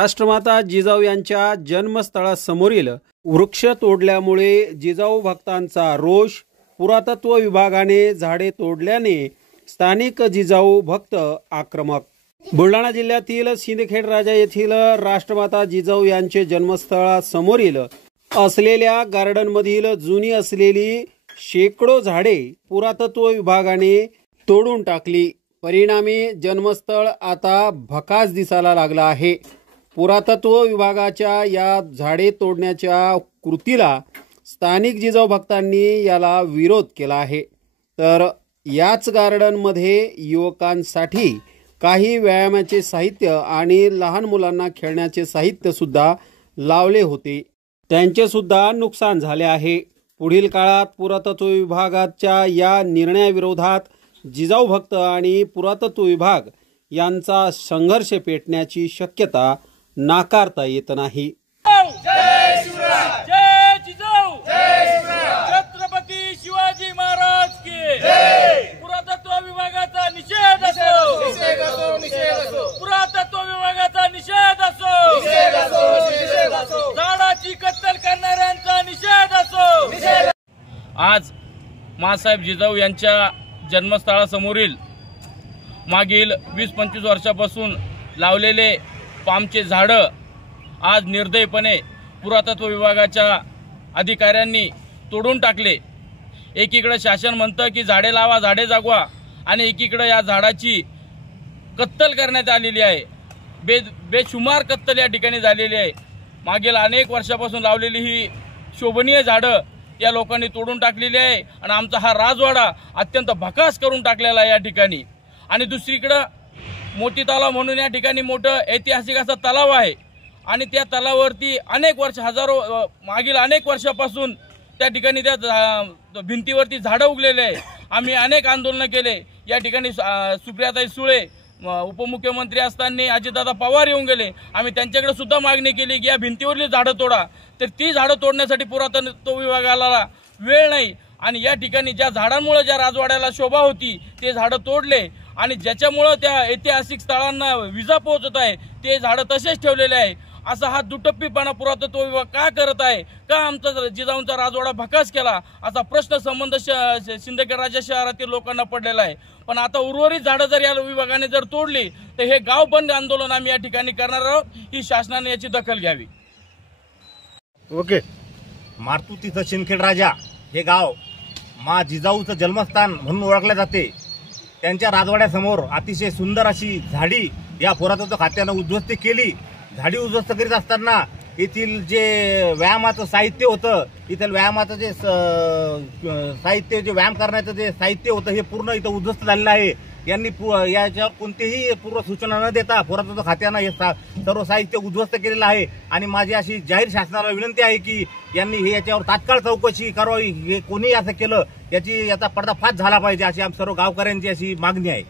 राष्ट्रमाता जिजाऊ यांच्या जन्मस्थळासमोरील वृक्ष तोडल्यामुळे जिजाऊ भक्तांचा रोष, पुरातत्व विभागाने झाडे तोडल्याने स्थानिक जिजाऊ भक्त आक्रमक। बुलढाणा जिल्ह्यातील सिंदखेड राजा येथील राष्ट्रमाता जिजाऊ यांचे जन्मस्थळासमोरील असलेल्या गार्डनमधील जुनी असलेली शेकडो झाडे पुरातत्व विभागाने तोडून टाकली। परिणामी जन्मस्थळ आता भकास दिसायला लागला आहे। पुरातत्व विभागाच्या या झाडे तोडण्याच्या कृतीला स्थानिक जिजाऊ भक्तांनी याला विरोध केला आहे। तर याच गार्डनमध्ये युवकांसाठी काही व्यायामाचे साहित्य आणि लहान मुलांना खेळण्याचे साहित्य सुद्धा लावले होते, त्यांचे सुद्धा नुकसान झाले आहे। पुढील काळात पुरातत्व विभागाच्या या निर्णयाविरोधात जिजाऊ भक्त आणि पुरातत्व विभाग यांचा संघर्ष पेटण्याची शक्यता नाकारता येत नाही। जय शिवराय, जय जिजाऊ, जय शिवराय, छत्रपती शिवाजी महाराज की जय। पुरातत्व विभागाचा निषेध असो, निषेध असो, निषेध असो, पुरातत्व विभागाचा निषेध असो, निषेध असो, निषेध असो, झाडाची कत्तल करणाऱ्यांचा निषेध असो, निषेध। आज मासाहेब जिजाऊ यांच्या जन्मस्थळासमोरील मागील 20-25 वर्षापासून लावलेले पामचे झाडं आज निर्दयपणे पुरातत्व विभागाच्या अधिकाऱ्यांनी तोडून टाकले। एकीकडे शासन म्हणतं की झाडे लावा, झाडे जागवा, आणि एकीकडे या झाडाची कत्तल करण्यात आलेली आहे। बेशुमार कत्तल या ठिकाणी झालेली आहे। मागील अनेक वर्षापासून लावलेली ही शोभनीय झाडं या लोकांनी तोडून टाकलेली आहे आणि आमचा हा राजवाडा अत्यंत भकास करून टाकलेला आहे या ठिकाणी। आणि दुसरीकडे मोती तलाव म्हणून या ठिकाणी मोठं ऐतिहासिक असा तलाव आहे आणि त्या तलावावरती मागील अनेक वर्षापासून त्या ठिकाणी त्या भिंतीवरती झाडं उगलेले आहे। आम्ही अनेक आंदोलन केले या ठिकाणी। सुप्रियाताई सुळे उपमुख्यमंत्री असताना अजितदादा पवार येऊन गेले, आम्ही त्यांच्याकडे सुद्धा मागणी केली की या भिंतीवरली झाडं तोडा, तर ती झाडं तोडण्यासाठी पुरातत्व विभागाला वेळ नाही। आणि या ठिकाणी ज्या झाडांमुळे ज्या राजवाड्याला शोभा होती ते झाडं तोडले आणि ज्याच्यामुळे त्या ऐतिहासिक स्थळांना विजा पोहोचत आहे ते झाडं तसेच ठेवलेले आहे। असा हा दुटप्पीपणा पुरातत्व विभाग का करत आहे? का आमचा जिजाऊंचा राजवाडा भकास केला? असा प्रश्न संबंध सिंदखेड राजा शहरातील लोकांना पडलेला आहे। पण आता उर्वरित झाडं जर या विभागाने जर तोडली तर हे गाव बंद आंदोलन आम्ही या ठिकाणी करणार आहोत। ही शासनाने याची दखल घ्यावी। ओके। मारतूत इथं सिंदखेड राजा हे गाव मा जिजाऊचं जन्मस्थान म्हणून ओळखले जाते। त्यांच्या राजवाड्यासमोर अतिशय सुंदर अशी झाडी या पुरातत्व खात्यानं उद्ध्वस्त केली। झाडी उद्ध्वस्त करीत असताना येथील जे व्यायामाचं साहित्य होतं, इथं व्यायामाचं जे साहित्य, जे व्यायाम करण्याचं जे साहित्य होतं हे पूर्ण इथं उद्ध्वस्त झालेलं आहे। यांनी याच्यावर कोणतीही पूर्व सूचना न देता पुरातत्व खात्यानं हे सर्व साहित्य उद्ध्वस्त केलेलं आहे। आणि माझी अशी जाहीर शासनाला विनंती आहे की यांनी याच्यावर तात्काळ चौकशी करावी। हे कोणी असं केलं याचा पर्दाफाश झाला पाहिजे अशी आम सर्व गावकऱ्यांची अशी मागणी आहे।